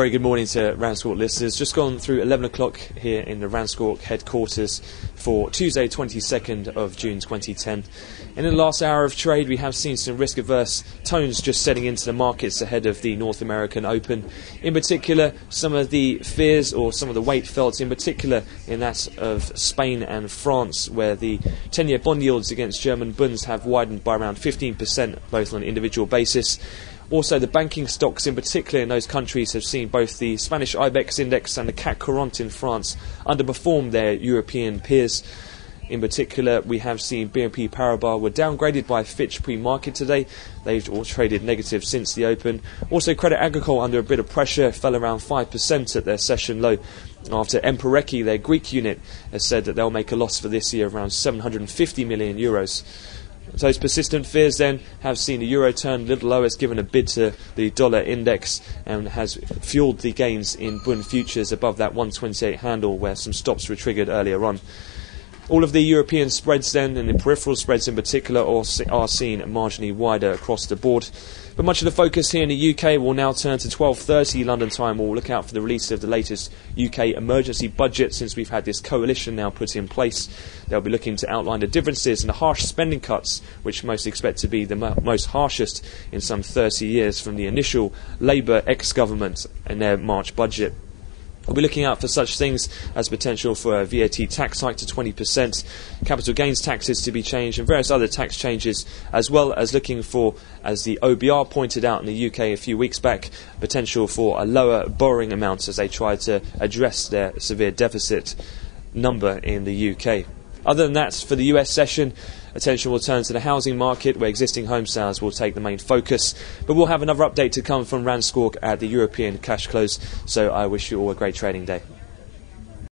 very good morning to RANsquawk listeners. Just gone through 11 o'clock here in the RANsquawk headquarters for Tuesday 22nd of June 2010. And in the last hour of trade we have seen some risk-averse tones just setting into the markets ahead of the North American Open. In particular, some of the fears or some of the weight felt in particular in that of Spain and France, where the 10-year bond yields against German bunds have widened by around 15%, both on an individual basis. Also, the banking stocks in particular in those countries have seen both the Spanish IBEX index and the CAC 40 in France underperform their European peers. In particular, we have seen BNP Paribas were downgraded by Fitch pre-market today. They've all traded negative since the open. Also, Credit Agricole under a bit of pressure, fell around 5% at their session low after Emporeki, their Greek unit, has said that they'll make a loss for this year of around 750 million euros. Those persistent fears then have seen the euro turn a little lower. It's given a bid to the dollar index and has fueled the gains in bund futures above that 128 handle, where some stops were triggered earlier on. All of the European spreads then, and the peripheral spreads in particular, are seen marginally wider across the board. But much of the focus here in the UK will now turn to 12:30 London time. We'll look out for the release of the latest UK emergency budget, since we've had this coalition now put in place. They'll be looking to outline the differences and the harsh spending cuts, which most expect to be the most harshest in some 30 years from the initial Labour ex-government and their March budget. We'll be looking out for such things as potential for a VAT tax hike to 20%, capital gains taxes to be changed, and various other tax changes, as well as looking for, as the OBR pointed out in the UK a few weeks back, potential for a lower borrowing amount as they try to address their severe deficit number in the UK. Other than that, for the US session, attention will turn to the housing market, where existing home sales will take the main focus. But we'll have another update to come from RANsquawk at the European cash close, so I wish you all a great trading day.